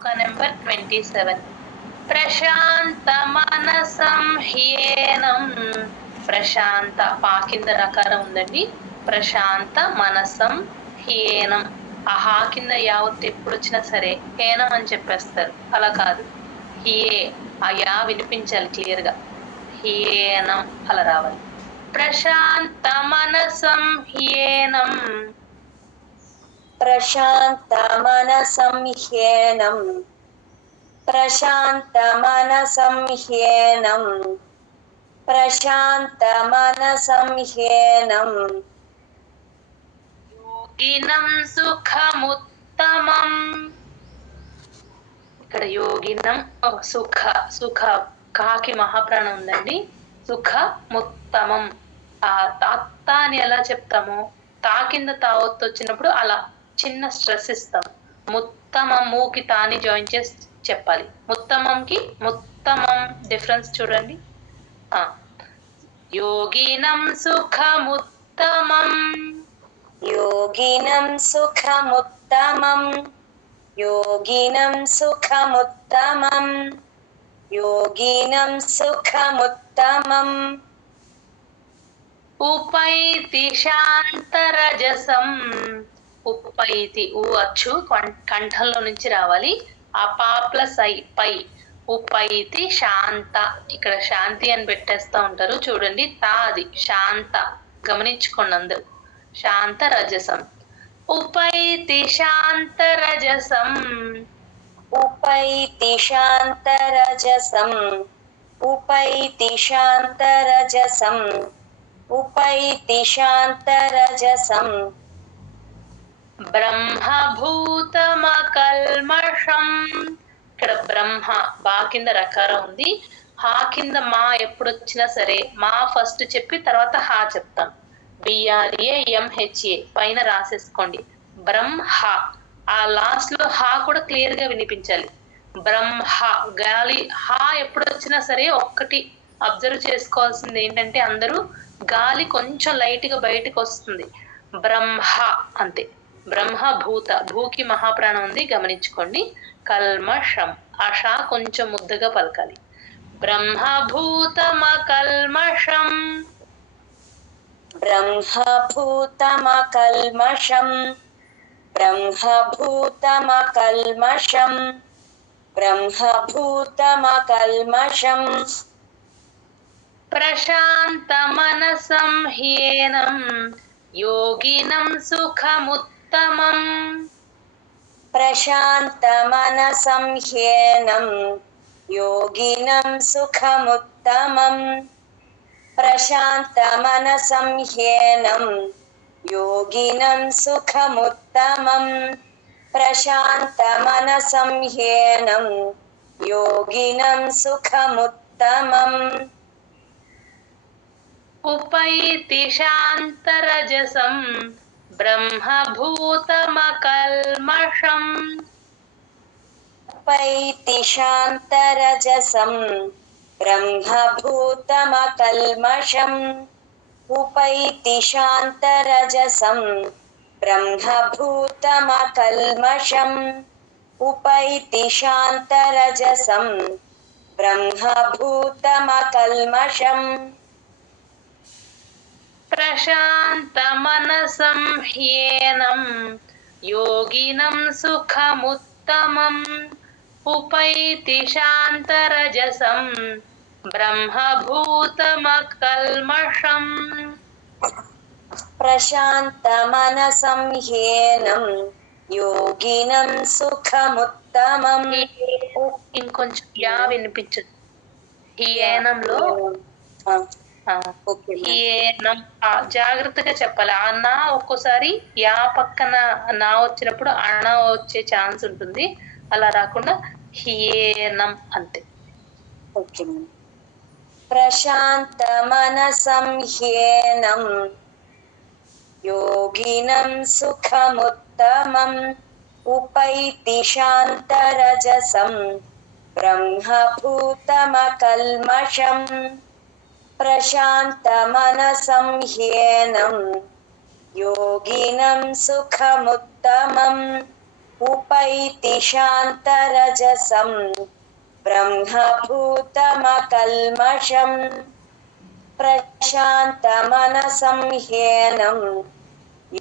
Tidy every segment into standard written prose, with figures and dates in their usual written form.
నెంబర్ 27. ప్రశాంత మనసం హ్యేనం. ప్రశాంత పా కింద రకారం ఉందండి. ప్రశాంత మనసం హ్యేనం. ఆ హా కింద యావత్ ఎప్పుడు వచ్చినా సరే హేనం అని చెప్పేస్తారు. అలా కాదు, హియే ఆ యా వినిపించాలి క్లియర్ గా. హ్యేనం అలా రావాలి. ప్రశాంత మనసం హ్యేనం. ప్రశాంత మనసం హ్యేనం. ప్రశాంత మనసం హ్యేనం. ప్రశాంత మనసం హ్యేనం. యోగినం సుఖముత్తమం. ఇక్కడ యోగినం సుఖ సుఖ కాకి మహాప్రాణం ఉందండి. సుఖ ముత్తమం. ఆ తాత్త అని ఎలా చెప్తామో తా కింద తావత్తు వచ్చినప్పుడు అలా చిన్న స్ట్రెస్ ఇస్తాం. ముత్తమం మూకి తాని జాయిన్ చేసి చెప్పాలి. ముత్తమంకి ముత్తమం డిఫరెన్స్ చూడండి. యోగినం సుఖముత్తమం. యోగినం సుఖముత్తమం. యోగినం సుఖముత్తమం. యోగినం సుఖముత్తమం. ఉపైతి శాంతరజసం. ఉపైతి ఊ అచ్చు కంఠంలో నుంచి రావాలి. ఆ పా ప్లస్ ఐ పై. ఉపైతి శాంత. ఇక్కడ శాంతి అని పెట్టేస్తా ఉంటారు చూడండి. తా అది శాంత. గమనించుకోండి అందరు. శాంత రజసం. ఉపైతి శాంతరజసం. ఉపైతి శాంతరజసం. ఉపైతి శాంతరజసం. ఉపైతి శాంతరజసం. బ్రహ్మభూతమకల్మషం. ఇక్కడ బ్రహ్మ బా కింద రకారం ఉంది. హా కింద మా ఎప్పుడు వచ్చినా సరే మా ఫస్ట్ చెప్పి తర్వాత హా చెప్తాం. BRAMHA పైన రాసేసుకోండి. బ్రహ్మ. ఆ లాస్ట్ లో హా కూడా క్లియర్ గా వినిపించాలి. బ్రహ్మ. గాలి హా ఎప్పుడు వచ్చినా సరే ఒక్కటి అబ్జర్వ్ చేసుకోవాల్సింది ఏంటంటే అందరూ గాలి కొంచెం లైట్ గా బయటకు వస్తుంది. బ్రహ్మ అంతే. బ్రహ్మభూత భూకి మహాప్రాణం ఉంది గమనించుకోండి. కల్మషం ఆ షా కొంచెం ముద్దగా పలకాలి. బ్రహ్మభూతమకల్మషం. బ్రహ్మభూతమకల్మషం. బ్రహ్మభూతమకల్మషం. బ్రహ్మభూతమకల్మషం. ప్రశాంత మనసం హ్యేనం. యోగినం సుఖముత్తమం. ప్రశాంత మనసం హ్యేనం. యోగినం సుఖముత్తమం. ప్రశాంత మనసం హ్యేనం. యోగినం సుఖముత్తమం. ప్రశాంత మనసం హ్యేనం. యోగినం సుఖముత్తమం. ఉపైతి శాంతరజసం. బ్రహ్మభూతమకల్మషం. ఉపైతి శాంతరజసం. బ్రహ్మభూతమకల్మషం. ఉపైతి శాంతరజసం. బ్రహ్మభూతమకల్మషం. ఉపైతి శాంతరజసం. బ్రహ్మభూతమకల్మషం. ప్రశాంత మనసం హ్యేనం. యోగినం సుఖముత్తమం. ఉపైతి శాంతరజసం. బ్రహ్మభూతమకల్మషం. ప్రశాంత మనసం హ్యేనం. యోగినం సుఖముత్తమం. ఇంకొంచెం యా వినిపించదు. హ్యేనంలో హ్యేనం జాగ్రత్తగా చెప్పాలి. ఆ నా ఒక్కోసారి యా పక్కన నా వచ్చినప్పుడు అణ వచ్చే ఛాన్స్ ఉంటుంది. అలా రాకుండా హ్యేనం అంతే. ఓకే. ప్రశాంత మనసం హ్యేనం. యోగినం సుఖముత్తమం. ఉపైతి శాంతరజసం. బ్రహ్మభూతమకల్మషం. ప్రశాంత మనసం హ్యేనం. యోగినం సుఖముత్తమం. उपैति शान्तरजसं ब्रह्मभूतमकल्मषम् प्रशान्तमनसं ह्येनं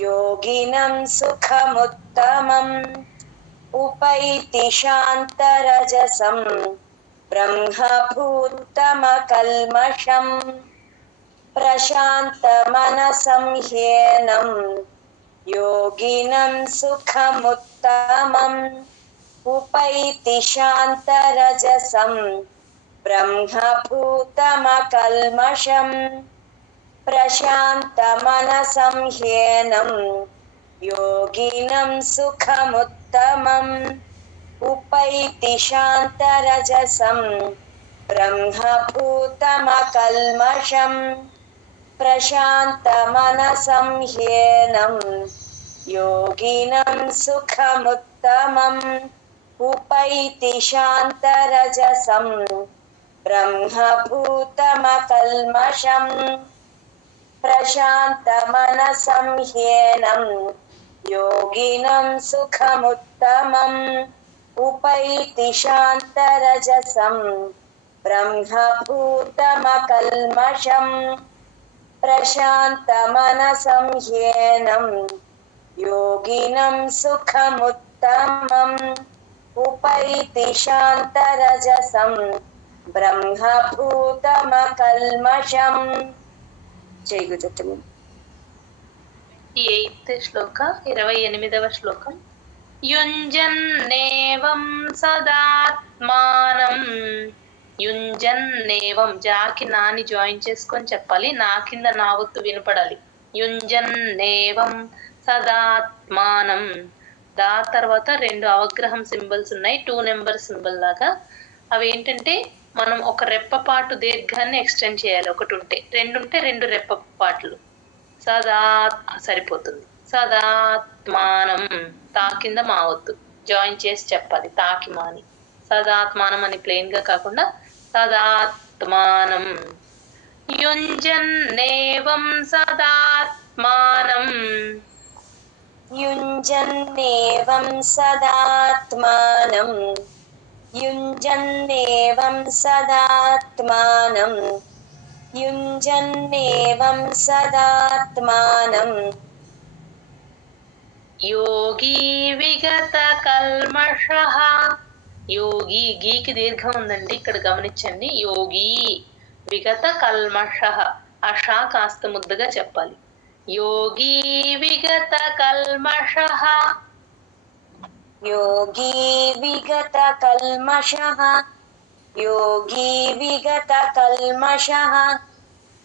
योगिनं सुखमुत्तमम् उपैति शान्तरजसं ब्रह्मभूतमकल्मषम् प्रशान्तमनसं ह्येनं योगिनं सुखमुत्तमम् उपैति शान्तरजसं ब्रह्मभूतमकल्मषम् प्रशान्तमनसं ह्येनं योगिनं सुखमुत्तमम् उपैति शान्तरजसं ब्रह्मभूतमकल्मषम् प्रशान्तमनसं ह्येनं योगिनं सुखमुत्तमम् उपैति शान्तरजसं ब्रह्मभूतमकल्मषम् प्रशान्तमनसं ह्येनं योगिनं सुखमुत्तमम् उपैति शान्तरजसं ब्रह्मभूतमकल्मषम् प्रशान्तमनसं ह्येनं योगिनं सुखमुत्तमम् उपैति शान्तरजसं ब्रह्मभूतमकल्मषम्। जय गुरुदत्तम। 28th శ్లోక 28వ శ్లోకం యుంజన్నేవం సదాత్మానం యుంజన్నేవం జాకి నాని జాయిన్ చేసుకొని చెప్పాలి నా కింద నా ఒత్తు వినపడాలి యుంజన్నేవం సదాత్మానం దా తర్వాత 2 అవగ్రహం సింబల్స్ ఉన్నాయి 2 నెంబర్ సింబల్ లాగా అవి ఏంటంటే మనం ఒక రెప్పపాటు దీర్ఘాన్ని ఎక్స్టెండ్ చేయాలి ఒకటి ఉంటే 2 ఉంటే 2 రెప్పపాట్లు సదా సరిపోతుంది సదాత్మానం తా కింద మా వద్దు జాయిన్ చేసి చెప్పాలి తాకి మాని సదాత్మానం అని ప్లెయిన్ గా కాకుండా సదాత్మానం యుంజన్నేవం సదాత్మానం युञ्जन्नेवं सदात्मानं युञ्जन्नेवं सदात्मानं युञ्जन्नेवं सदात्मानं యోగి విగత కల్మషః యోగి గీకి దీర్ఘం ఉందండి ఇక్కడ గమనించండి యోగి విగత కల్మషః ఆ షా కాస్త ముద్దగా చెప్పాలి యోగి విగత కల్మషః योगी विगत कल्मषः योगी विगत कल्मषः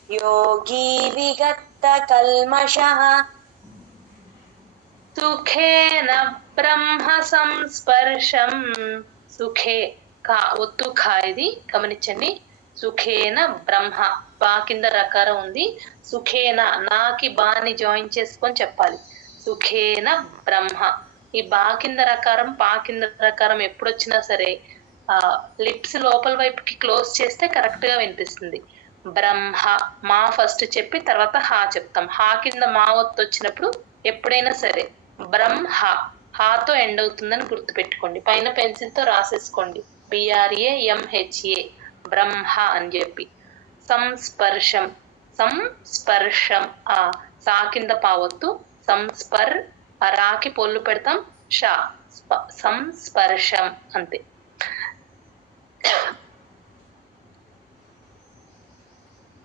योगी विगत कल्मषः సుఖేన బ్రహ్మ సంస్పర్శం సుఖే కా ఒత్తు ఖా ఇది గమనించండి సుఖేన బ్రహ్మ బా కింద రకారం ఉంది సుఖేన నాకి బాని జాయిన్ చేసుకొని చెప్పాలి సుఖేన బ్రహ్మ ఈ బా కింద రకారం పా కింద రకారం ఎప్పుడు వచ్చినా సరే లిప్స్ లోపల వైపుకి క్లోజ్ చేస్తే కరెక్ట్ గా వినిపిస్తుంది బ్రహ్మ మా ఫస్ట్ చెప్పి తర్వాత హా చెప్తాం హా కింద మా ఒత్తు వచ్చినప్పుడు ఎప్పుడైనా సరే బ్రహ్మ హాతో ఎండ్ అవుతుందని గుర్తుపెట్టుకోండి పైన పెన్సిల్ తో రాసేసుకోండి BRAMHA బ్రహ్మ అని చెప్పి సంస్పర్శం సంస్పర్శం ఆ సా కింద పావొత్తు సంస్పర్ రాకి పొల్లు పెడతాం షా సంస్పర్శం అంతే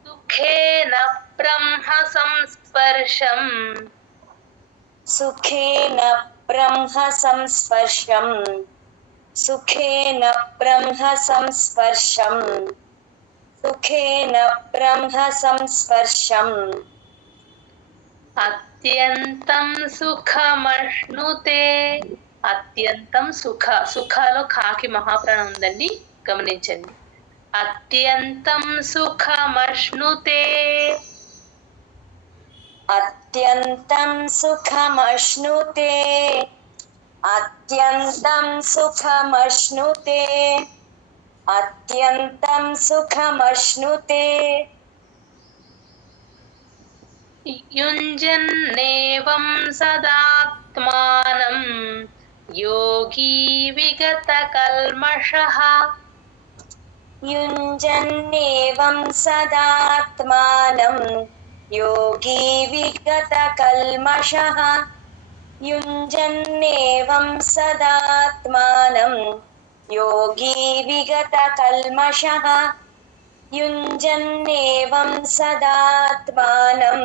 సుఖేన బ్రహ్మ సంస్పర్శం सुखेन ब्रह्म संस्पर्शं सुखेन ब्रह्म संस्पर्शं सुखेन ब्रह्म संस्पर्शम् అత్యంతం సుఖమశ్నుతే అత్యంతం సుఖలో కాకి మహాప్రాణం ఉందండి గమనించండి అత్యంతం సుఖమశ్నుతే अत्यन्तं सुखमश्नुते अत्यन्तं सुखमश्नुते अत्यन्तं सुखमश्नुते युञ्जन्नेवं सदात्मानं योगी विगतकल्मषः युञ्जन्नेवं सदात्मानं योगी विगतकल्मषः युञ्जन्नेवं सदात्मानं योगी विगतकल्मषः युञ्जन्नेवं सदात्मानं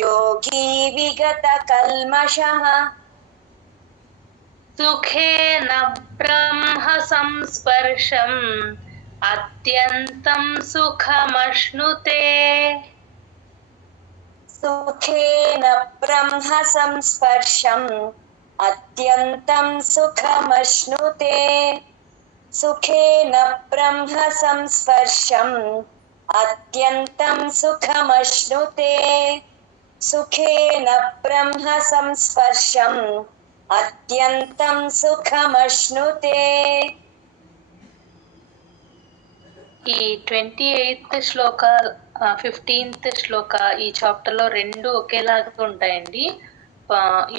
योगी विगतकल्मषः सुखेन ब्रह्म संस्पर्शम् अत्यन्तं सुखमश्नुते सुखेन ब्रह्म संस्पर्शम् अत्यन्तं सुखमश्नुते सुखेन ब्रह्म संस्पर्शम् अत्यन्तं सुखमश्नुते सुखेन ब्रह्म संस्पर्शम् अत्यन्तं सुखमश्नुते ఈ 28th శ్లోక 15th శ్లోక ఈ చాప్టర్ లో రెండు ఒకేలాగా ఉంటాయండి.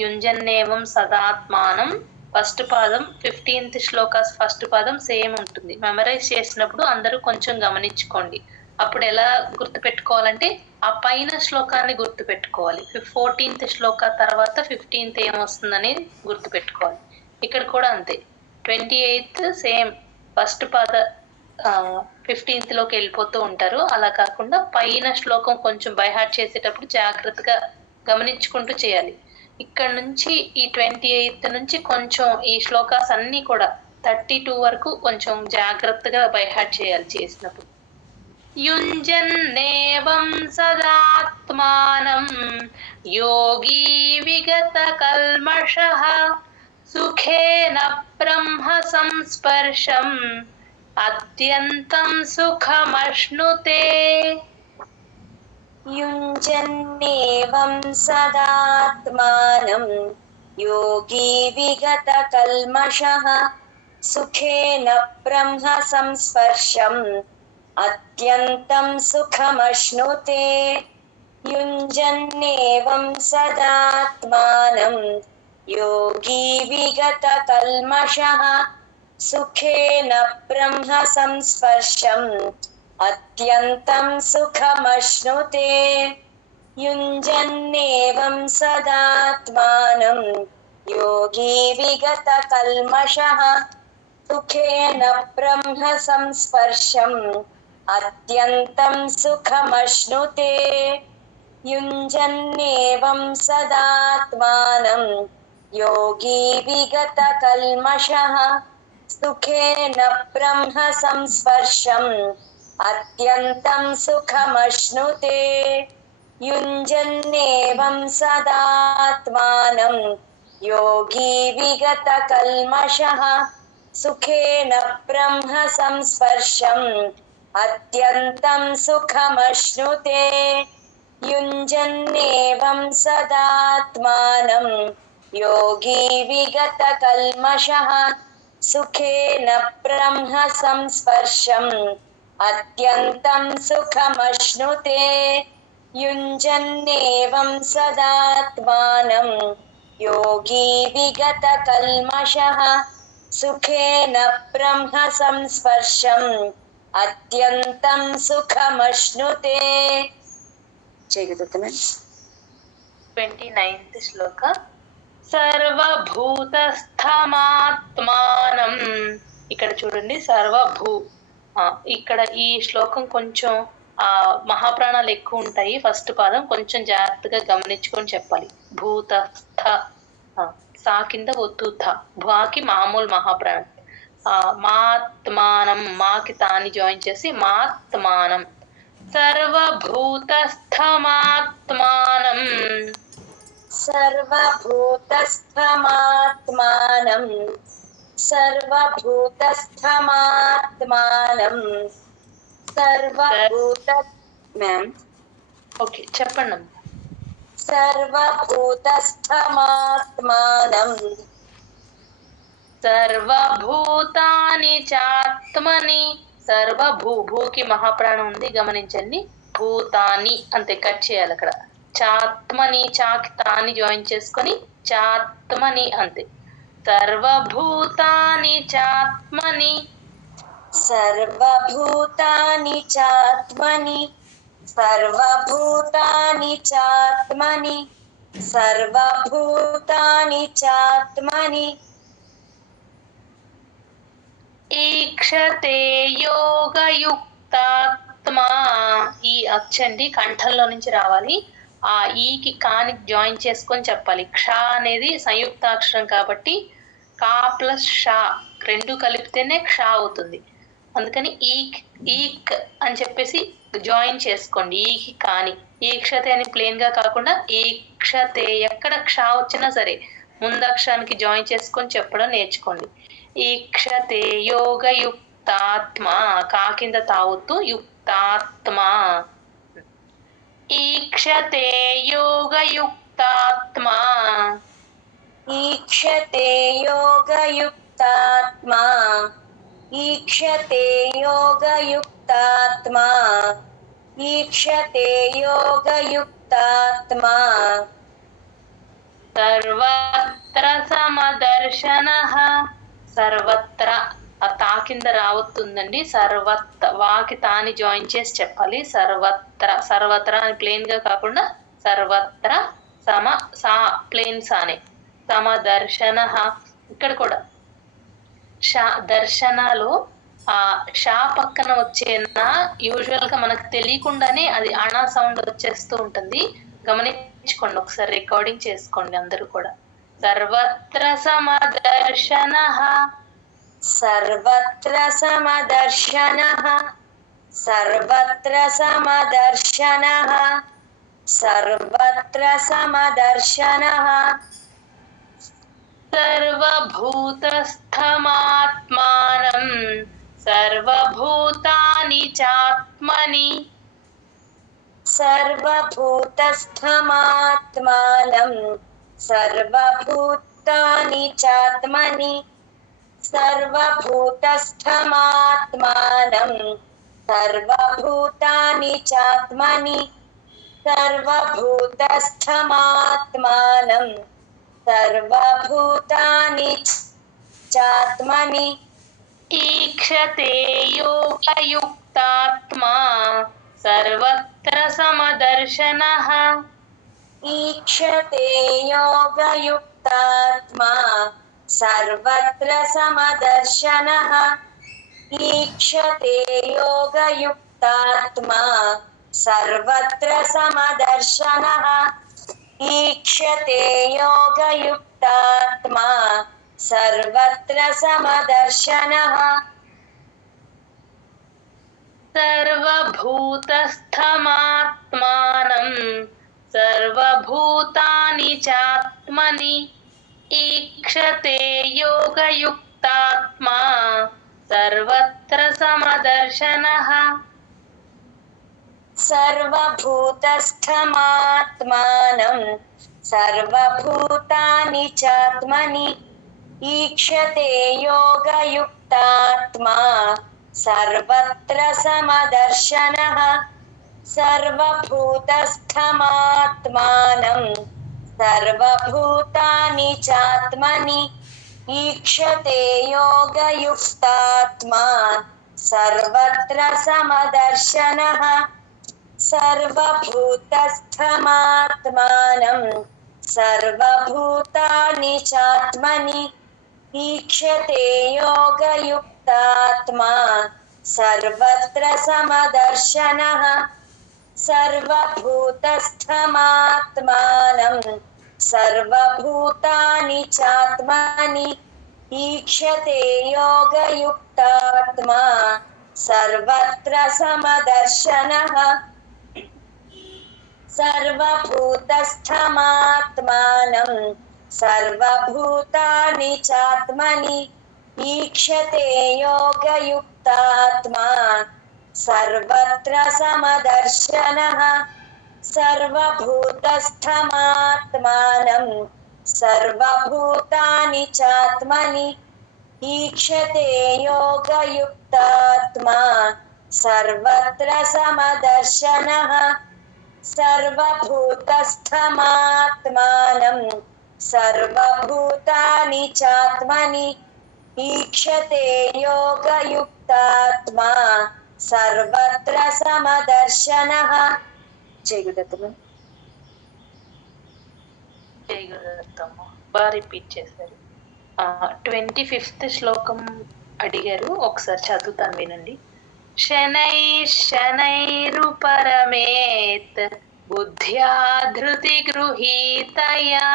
యుంజన్నేవం సదాత్మానం ఫస్ట్ పాదం, 15th శ్లోక ఫస్ట్ పాదం సేమ్ ఉంటుంది. మెమరైజ్ చేసినప్పుడు అందరూ కొంచెం గమనించుకోండి. అప్పుడు ఎలా గుర్తుపెట్టుకోవాలంటే ఆ పైన శ్లోకాన్ని గుర్తుపెట్టుకోవాలి. 14th శ్లోక తర్వాత 15th ఏమొస్తుందని గుర్తుపెట్టుకోవాలి. ఇక్కడ కూడా అంతే, 28th సేమ్ ఫస్ట్ పాద 15th లోకి వెళ్ళిపోతూ ఉంటారు. అలా కాకుండా పైన శ్లోకం కొంచెం బైహార్ట్ చేసేటప్పుడు జాగ్రత్తగా గమనించుకుంటూ చేయాలి. ఇక్కడ నుంచి ఈ 28th నుంచి కొంచెం ఈ శ్లోకాస్ అన్ని కూడా 32 వరకు కొంచెం జాగ్రత్తగా బైహార్ట్ చేయాలి చేసినప్పుడు. యుంజన్నేవం సదాత్మానం యోగి విగతకల్మషః సుఖేన బ్రహ్మ సంస్పర్శం అత్యంతం సుఖమశ్నుతే युञ्जन्नेवं सदात्मानं योगी विगतकल्मषः सुखेन ब्रह्म संस्पर्शम् अत्यन्तं सुखमश्नुते युञ्जन्नेवं सदात्मानं योगी विगतकल्मषः सुखेन ब्रह्म संस्पर्शम् अत्यन्तं सुखमश्नुते युञ्जन्नेवं सदात्मानं योगी विगतकल्मषः सुखेन ब्रह्म संस्पर्शम् अत्यन्तं सुखमश्नुते युञ्जन्नेवं सदात्मानं योगी विगतकल्मषः सुखेन ब्रह्म संस्पर्शम् अत्यन्तं सुखमश्नुते युञ्जन्नेवं सदात्मानं योगी विगतकल्मषः सुखेन ब्रह्म संस्पर्शम् अत्यन्तं सुखमश्नुते युञ्जन्नेवं सदात्मानं योगी विगतकल्मषः सुखेन ब्रह्म संस्पर्शम् अत्यन्तं सुखमश्नुते युञ्जन्नेवं सदात्मानं योगी विगतकल्मषः सुखेन ब्रह्म संस्पर्शम् अत्यन्तं सुखमश्नुते. 29th శ్లోక సర్వభూతస్థమాత్మానం. ఇక్కడ చూడండి, ఇక్కడ ఈ శ్లోకం కొంచెం మహాప్రాణాలు ఎక్కువ ఉంటాయి. ఫస్ట్ పాదం కొంచెం జాగ్రత్తగా గమనించుకొని చెప్పాలి. భూతస్థ సా కింద ఒత్తుథ, భాకి మామూలు మహాప్రాణం. మాత్మానం, మాకి తాని జాయిన్ చేసి మాత్మానం. సర్వభూతస్థమాత్మానం सर्वभूतस्थमात्मानं सर्वभूतस्थमात्मानं सर्वभूत मैम ఓకే చెప్పండి. सर्वभूतस्थमात्मानं సర్వభూతాని చాత్మని. భూకి మహాప్రాణం ఉంది, గమనించండి. భూతాని అంతే, కట్ చేయాలి అక్కడ. చాత్మని, చాకి తాని జాయిన్ చేసుకొని చాత్మని అంతే. సర్వభూతాని చాత్మని సర్వభూతాని చాత్మని సర్వభూతాని చాత్మని సర్వభూతాని చాత్మని ఈక్షతే యోగయుక్తాత్మా. ఈ అచ్చండి కంఠంలో నుంచి రావాలి. ఆ ఈకి కాని జాయిన్ చేసుకొని చెప్పాలి. క్ష అనేది సంయుక్తాక్షరం కాబట్టి కా ప్లస్ షా రెండు కలిపితేనే క్ష అవుతుంది. అందుకని ఈక్ ఈక్ అని చెప్పేసి జాయిన్ చేసుకోండి. ఈకి కాని ఈక్షతే అని ప్లేన్ గా కాకుండా ఈక్షతే ఎక్కడ క్ష వచ్చినా సరే ముందక్షరానికి జాయిన్ చేసుకొని చెప్పడం నేర్చుకోండి. ఈక్షతే యోగయుక్తాత్మా కా కింద తావుతూ యుక్తాత్మా. ఈక్షతే యోగయుక్తాత్మా ఈక్షతే యోగయుక్తాత్మా ఈక్షతే యోగయుక్తాత్మా ఈక్షతే యోగయుక్తాత్మా సర్వత్ర సమదర్శనః. సర్వత్ర ఆ తా కింద రావతుందండి. వాకి తాని జాయిన్ చేసి చెప్పాలి. సర్వత్ర సర్వత్ర అని ప్లేన్ గా కాకుండా సర్వత్ర సా ప్లేన్ సానే సమదర్శనః. ఇక్కడ కూడా దర్శనాలు ఆ షా పక్కన వచ్చేనా యూజువల్ గా మనకు తెలియకుండానే అది అణా సౌండ్ వచ్చేస్తూ ఉంటుంది. గమనించుకోండి, ఒకసారి రికార్డింగ్ చేసుకోండి అందరూ కూడా. సర్వత్ర సమదర్శనః సర్వత్ర సమదర్శనః సర్వత్ర సమదర్శనః సర్వత్ర సమదర్శనః సర్వభూతస్థమాత్మానం సర్వభూతాని చాత్మని సర్వభూతస్థమాత్మానం సర్వభూతాని చాత్మని సర్వభూతస్థమాత్మానం సర్వభూతాని చాత్మని సర్వభూతస్థమాత్మానం సర్వభూతాని చాత్మని ఈక్షతే యోగయుక్తాత్మా సర్వత్ర సమదర్శనః ఈక్షతే యోగయుక్తాత్మా సర్వత్ర సమదర్శనః ఈక్షతే యోగయుక్తాత్మా సర్వత్ర సమదర్శనః ఈక్షతే యోగయుక్తాత్మా సర్వత్ర సమదర్శనః సర్వభూతస్థమాత్మానం సర్వభూతాని చాత్మని ఈక్షతే యోగయుక్తాత్మా సర్వత్ర సమదర్శనః సర్వభూతస్థమాత్మానం సర్వభూతాని చాత్మని ఈక్షతే యోగయుక్తాత్మా సర్వత్ర సమదర్శనః సర్వభూతస్థమాత్మానం సర్వభూతాని చాత్మని ఈక్షతే యోగయుక్తాత్మా సర్వత్ర సమదర్శనః సర్వభూతస్థమాత్మానం సర్వభూతాని చాత్మని ఈక్షతే యోగయుక్తాత్మా సర్వత్ర సమదర్శనః సర్వభూతస్థమాత్మానం సర్వభూతాని చాత్మని ఈక్షతే యోగయుక్తాత్మా సర్వత్ర సమదర్శనః సర్వభూతస్థమాత్మానం సర్వభూతాని చాత్మని ఈక్షతే యోగయుక్తాత్మా సర్వత్ర సమదర్శనః సర్వభూతస్థమాత్మానం సర్వభూతాని చాత్మని ఈక్షతే యోగయుక్తాత్మా సర్వత్ర సమదర్శనః సర్వభూతస్థమాత్మానం సర్వభూతాని చాత్మని ఈక్షతే యోగయుక్తాత్మా సర్వత్ర సమదర్శనః. జై గురుదత్తమ. జై గురుదత్తమ్మ. బాగా రిపీట్ చేశారు. 25th శ్లోకం అడిగారు, ఒకసారి చదువుతాను వినండి. శనై శనైరుపరమేత్ బుద్ధ్యా ధృతి గృహీతయా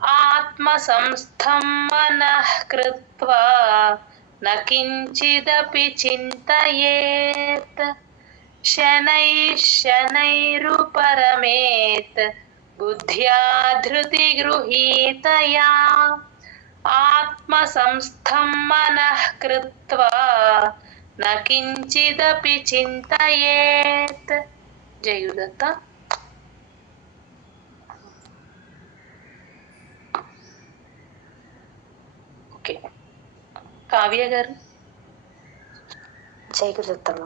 ఆత్మ సంస్థం మనః కృత్వా న కించిదపి చింతయేత్. శనై శనైరుపరమేత్ బుద్ధ్యా ధృతి గృహీతయా ఆత్మ సంస్థం మనః కృత్వా న కించిదపి చింతయేత్. జై గురుదత్త. ఓకే, కావ్య గారు జై గురుదత్తమ.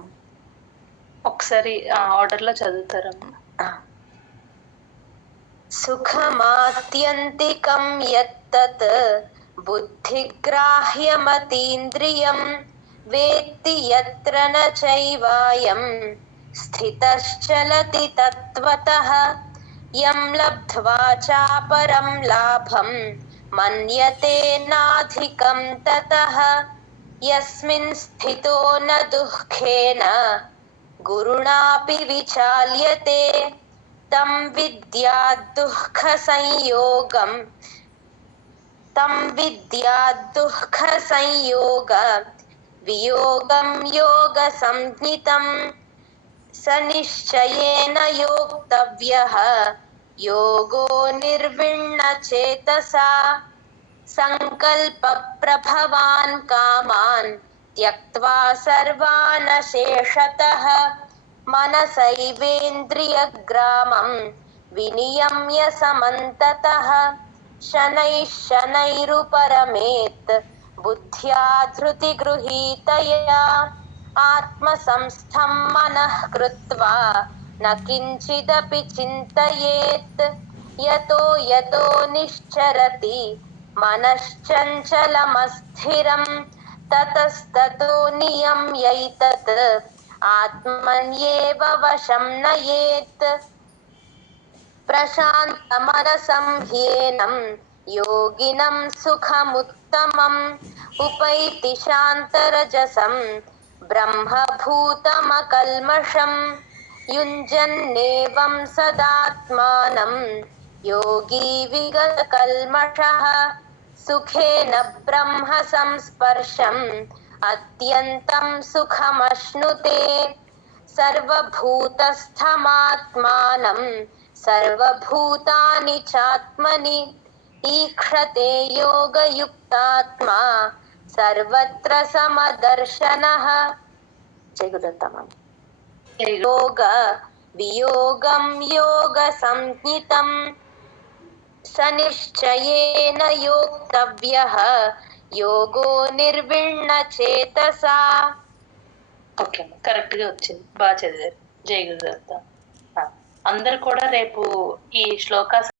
ఒకసారి ఆర్డర్ లో చదువుతారమ్మా. సుఖమాత్యంతికం యత్తత్ బుద్ధిగ్రాహ్యమతీంద్రియం వేత్తి యత్ర న చైవాయం స్థితశ్చలతి తత్వతః యం లబ్ధ్వా చాపరం లాభం మన్యతే నాధికం తతః యస్మిన్ స్థితో న దుఃఖేన గురుణాపి విచాల్యతే తం విద్యాద్ దుఃఖ సంయోగం వియోగం యోగ సంజ్ఞితం స నిశ్చయేన యోక్తవ్యః యోగో నిర్విణ్ణ చేతసా సంకల్ప ప్రభవాన్ కామాన్ త్యక్త్వా సర్వాన్ శేషతః మనసైవేంద్రియగ్రామం వినియమ్య సమంతతః శనైః శనైరుపరమేత్ బుద్ధ్యా ధృతి గృహీతయా ఆత్మ సంస్థం మనః కృత్వా న కించిదపి చింతయేత్. యతో యతో నిశ్చరతి మనశ్చంచలమస్థిరం తతస్తతో నియమ్యైతత్ ఆత్మన్యేవ వశం నయేత్. ప్రశాంతమరసం హ్యేనం యోగినం సుఖముత్తమం ఉపైతి శాంతరజసం బ్రహ్మభూతమకల్మషం యుంజన్నేవం సదాత్మానం యోగి విగతకల్మషః సుఖేన బ్రహ్మ సంస్పర్శం అత్యంతం సుఖమశ్నుతే సర్వభూతస్థమాత్మానం సర్వభూతాని చాత్మని ఈక్షతే యోగయుక్తాత్మా సర్వత్ర సమదర్శనః. జై గురుదత్తమ. యోగ వియోగం యోగ సంజ్ఞితం స నిశ్చయేన యోక్తవ్యః యోగో నిర్విణ్ణ చేతసా. ఓకే, కరెక్ట్ గా వచ్చింది, బాగా చదివారు. జై గురుదత్త. అందరు కూడా రేపు ఈ శ్లోకాస్